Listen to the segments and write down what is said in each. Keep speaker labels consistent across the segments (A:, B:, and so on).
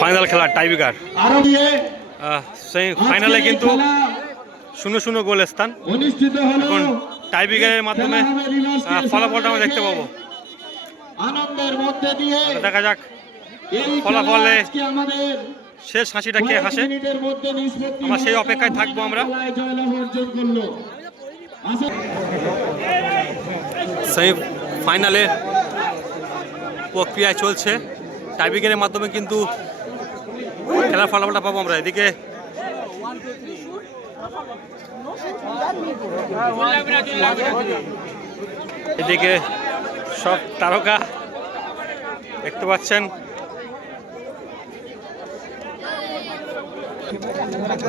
A: Final খেলা টাইবিকার
B: আরও
A: সেই ফাইনালে কিন্তু শূন্য শূন্য গোল স্থান। এখন টাইবিকারের মাধ্যমে ফলাফলটা আমরা দেখতে পাবো।
B: আনন্দের মধ্যে দিয়ে
A: দেখা যাক। ফলাফলে
B: আমাদের
A: শেষ হাসিটা কে হাসে? আমরা সেই অপেক্ষায় থাকব আমরা। সেই ফাইনালে প্রক্রিয়া চলছে। টাইবিকারের মাধ্যমে কিন্তু খেলার ফলাফলটা পাবো আমরা। এদিকে এদিকে সব তারকা দেখতে পাচ্ছেন।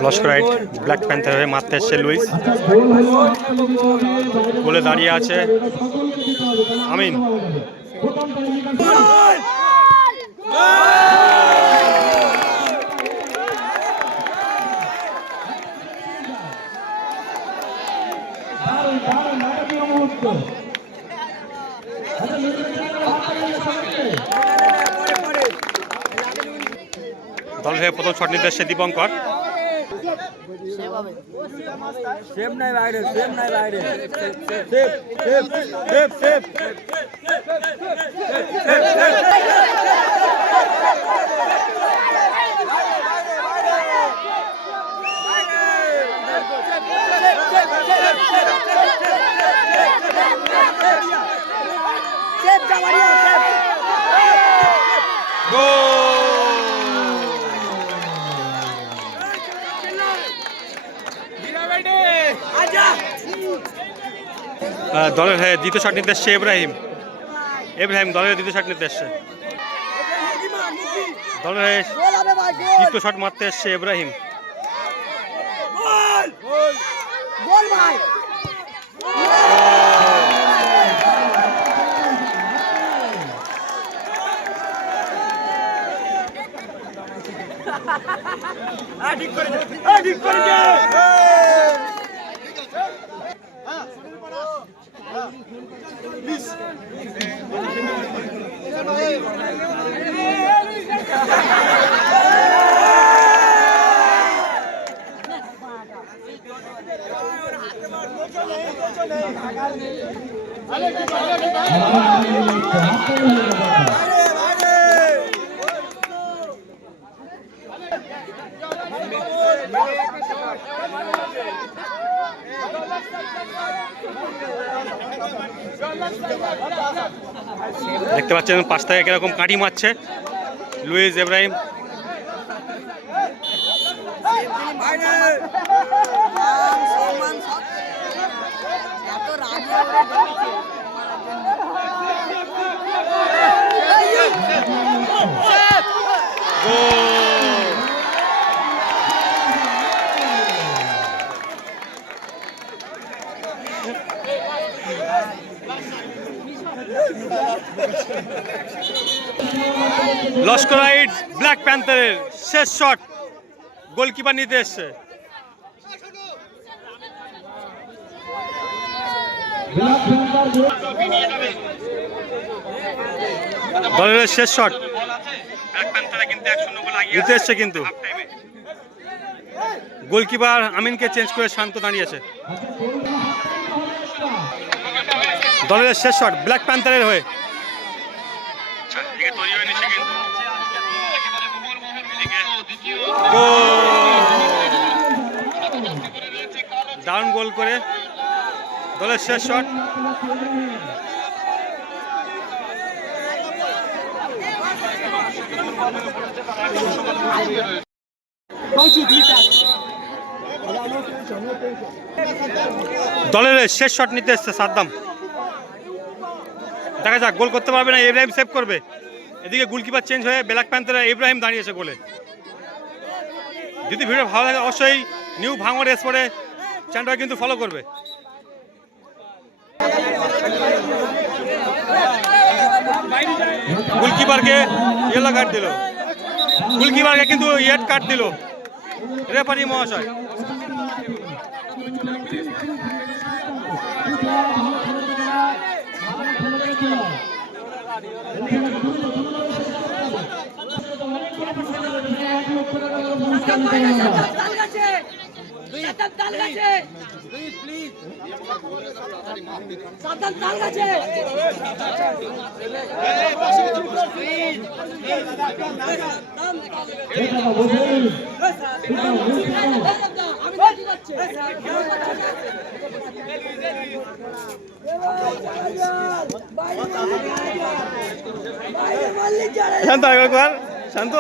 A: লস্করাইট ব্ল্যাক প্যান্থার হয়ে মারতে এসছে লুইস। বলে দাঁড়িয়ে আছে আমিন। দল হয়ে প্রথম শট এসছে দীপঙ্কর
C: সেম নাই বাইরে সেম নাই
A: দলের হয়ে দ্বিতীয় শট নিতে এসছে ইব্রাহিম। ইব্রাহিম দলের দ্বিতীয় শট নিতে এসছে। দলের হয়ে তৃতীয় শট মারতে এসছে ইব্রাহিম। প্লিজ দেখতে পাচ্ছেন পাঁচ থেকে কীরকম কাঠি মারছে। লুইস
D: দেখেছে
A: গোল! লস্করাইট ব্ল্যাক প্যান্থারের শেষ শট গোলকিপার নিতে এসছে। দলের শেষ শট নিতে এসছে কিন্তু। গোলকিপার আমিনকে চেঞ্জ করে শান্ত দাঁড়িয়েছে। দলের শেষ শট ব্ল্যাক প্যান্থারের হয়ে। ডাউন গোল করে। দলের শেষ শট। দলের শেষ শট নিতে এসছে সাদ্দাম। দেখা যাক, গোল করতে পারবে না, ইব্রাহিম সেভ করবে। এদিকে গোলকিপার চেঞ্জ হয়ে ব্ল্যাক প্যান্থারে ইব্রাহিম দাঁড়িয়েছে গোলে যদি ভিডিও ভালো লাগে অবশ্যই নিউ ভাঙর এসপরে চ্যানেলটা কিন্তু ফলো করবে। গোলকিপারকে ইয়েলো কার্ড দিল। গোলকিপারকে কিন্তু ইয়েট কার্ড দিল। রেফারি মহাশয়।
D: দেখি যাচ্ছে বাইরে মারলি চলে
A: শান্ত একবার। শান্ত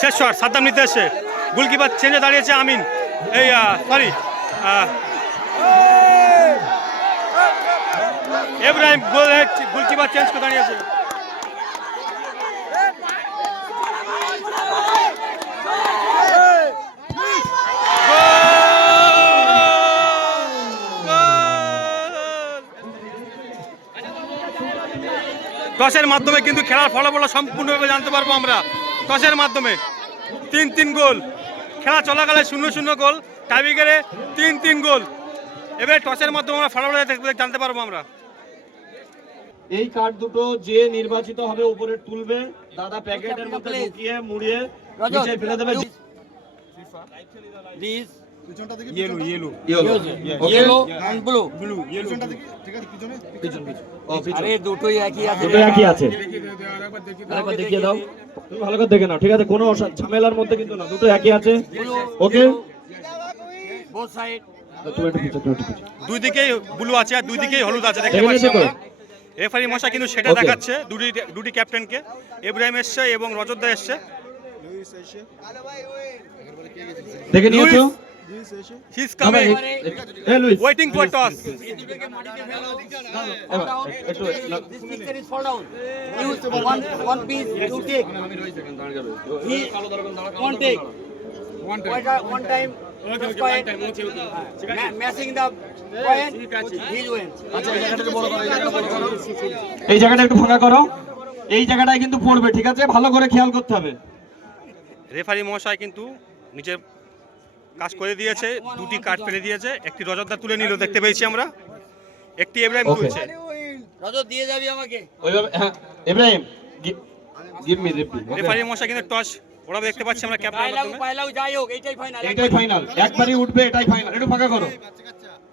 A: শেষ শট সাদ্দাম নিতে এসছে গোলকিপার চেঞ্জে দাঁড়িয়েছে আমিন। এই সরি এব্রাহিম গোলকিপার চেঞ্জ করে দাঁড়িয়েছে। টসের মাধ্যমে কিন্তু খেলার ফলাফল সম্পূর্ণভাবে জানতে পারব আমরা। টসের মাধ্যমে তিন তিন গোল। খেলা চলাকালে শূন্য শূন্য গোল টাইব্রেকারে তিন তিন গোল। এবারে টসের মাধ্যমে আমরা ফলাফল জানতে পারব আমরা।
E: এই কার্ড দুটো যে নির্বাচিত হবে উপরে তুলবে। দাদা প্যাকেটের মধ্যে ঢুকিয়ে মুড়িয়ে নিচে ফেলে দেবে।
C: Please
A: yellow yellow
C: yellow and blue
E: ও, পিছন।
C: আরে দুটোই একই আছে।
E: দুটো একই আছে। আরেকবার দেখিয়ে দাও। তুমি ভালো করে দেখে নাও ঠিক আছে? কোনো ঝামেলার মধ্যে কিন্তু না দুটো একই আছে। ওকে
C: বোথ সাইড
E: তুমি একটু পিছন তুমি
A: দুই দিকেই ব্লু আছে আর দুই দিকেই হলুদ আছে দেখতে
E: দেখে।
A: পাচ্ছি রেফারি মশা কিন্তু সেটা দেখাচ্ছে দুটি দুটি ক্যাপ্টেনকে এব্রাহিম এসছে এবং রজতদা এসছে।
E: দেখে নিয়েছো? এ, লুইস,
A: ওয়েটিং ফর টস
E: এবার, একটু
C: This picture is fall down. Use one one piece you take. He one take. One time. One time. He's.
E: এই জায়গাটা একটু ফাঁকা করো এই জায়গাটায় কিন্তু পড়বে ঠিক আছে ভালো করে খেয়াল করতে হবে
A: রেফারি মশাই কিন্তু নিজের কাজ করে দিয়েছে দুটি কার্ড ফেলে দিয়েছে একটি রজতদা তুলে নিল দেখতে পেয়েছি আমরা। একটি
E: Okay.
A: তুলছে।
C: রজত দিয়ে যাবি আমাকে?
E: ওইভাবে হ্যাঁ Ibrahim give me replay
A: referee মশাই কিন্তু টস ওরা দেখতে পাচ্ছি আমরা ক্যাপ্টেনের
C: পাইলাও
A: মাধ্যমে।
C: পাইলাও যাই হোক এইটাই ফাইনাল
E: এটাই ফাইনাল একবারই উঠবে এটাই ফাইনাল একটু ফাঁকা করো।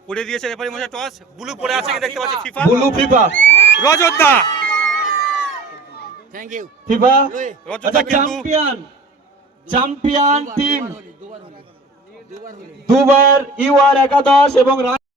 A: করে দিয়েছে রেফারি মশাই টস ব্লু পড়ে আছে কি দেখতে পাচ্ছি ফিফা
E: ব্লু ফিফা
A: রজতদা!
C: থ্যাংক ইউ
E: ফিফা
A: রজতদা
E: আচ্ছা
A: কিন্তু
E: চ্যাম্পিয়ন চ্যাম্পিয়ন টিম দুবার ইউআর একাদশ এবং